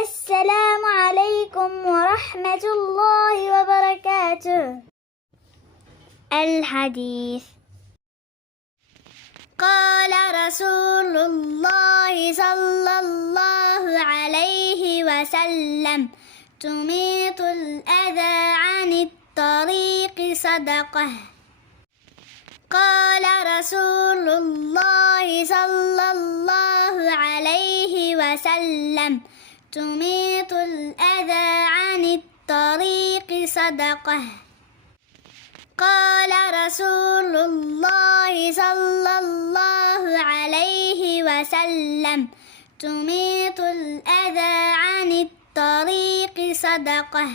السلام عليكم ورحمة الله وبركاته. الحديث: قال رسول الله صلى الله عليه وسلم: تميط الأذى عن الطريق صدقة. قال رسول الله صلى الله عليه وسلم: تميط الأذى عن الطريق صدقة. قال رسول الله صلى الله عليه وسلم: تميط الأذى عن الطريق صدقة.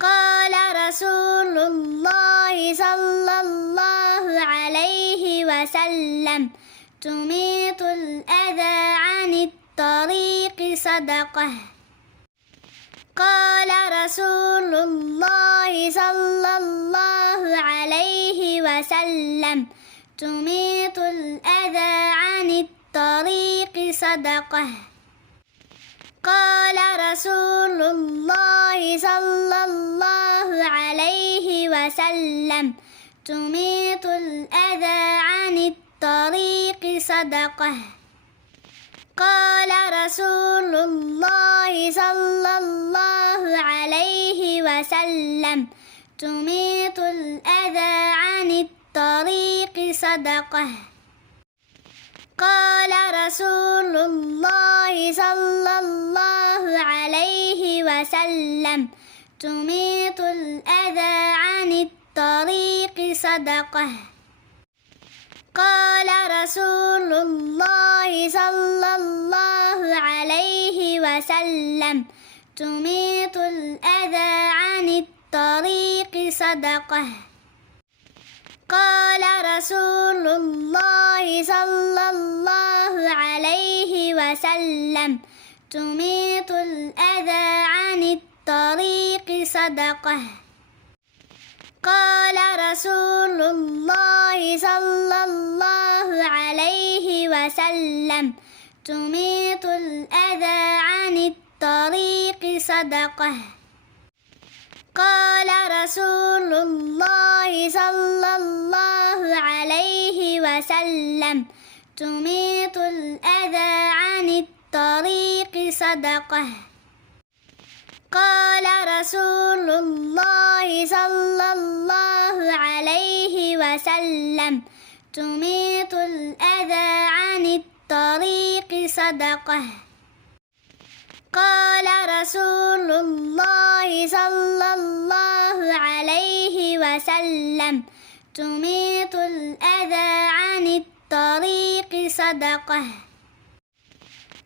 قال رسول الله صلى الله عليه وسلم: تميط الأذى عن الطريق صدقة. قال رسول الله صلى الله عليه وسلم: تميط الأذى عن الطريق صدقة. قال رسول الله صلى الله عليه وسلم: تميط الأذى عن الطريق صدقة. قال رسول الله صلى الله عليه وسلم: تميط الأذى عن الطريق صدقة. قال رسول الله صلى الله عليه وسلم: تميط الأذى عن الطريق صدقة. قال رسول الله صلى الله عليه وسلم: تميط الأذى عن الطريق صدقة. قال رسول الله صلى الله عليه وسلم: تميط الأذى عن الطريق صدقة. قال رسول الله صلى الله عليه وسلم: تميط الأذى عن الطريق صدقة. قال رسول الله صلى الله عليه وسلم: تميط الأذى عن الطريق صدقة. قال رسول الله صلى الله عليه وسلم: تميط الأذى عن الطريق صدقة. قال رسول الله صلى الله عليه وسلم: تميط الأذى عن الطريق صدقة.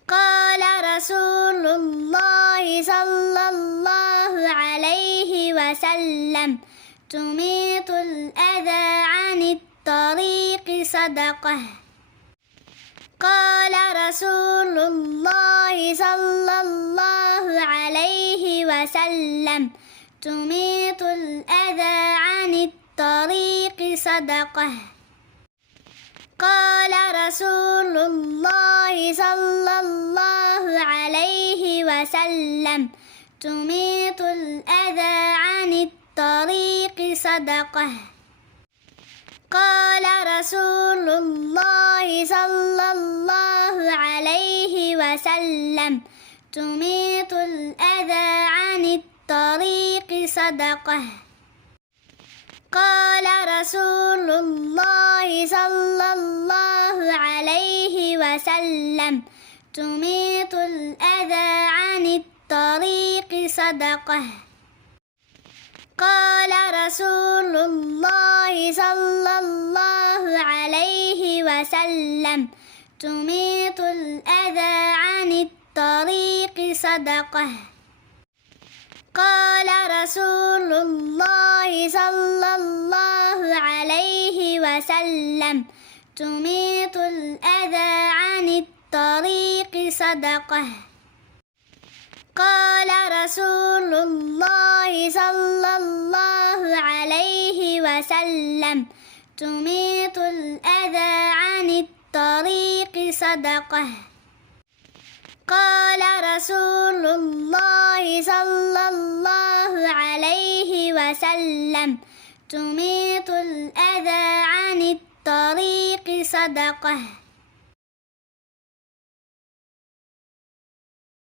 قال رسول الله صلى الله عليه وسلم: تميط الأذى عن الطريق صدقة. قال رسول الله صلى الله عليه وسلم: تميط الأذى عن الطريق صدقة. قال رسول الله صلى الله عليه وسلم: تميط الأذى عن الطريق صدقة. قال رسول الله صلى الله عليه وسلم: تميط الأذى عن الطريق صدقة. قال رسول الله صلى الله عليه وسلم: تميط الأذى عن الطريق صدقة. قال رسول الله صلى الله عليه وسلم: تميط الأذى عن الطريق صدقة. قال رسول الله صلى الله عليه وسلم: تميط الأذى عن الطريق صدقة. قال رسول الله صلى الله عليه وسلم: تميط الأذى عن الطريق صدقة. قال رسول الله صلى الله عليه وسلم تميط الأذى عن الطريق صدقة.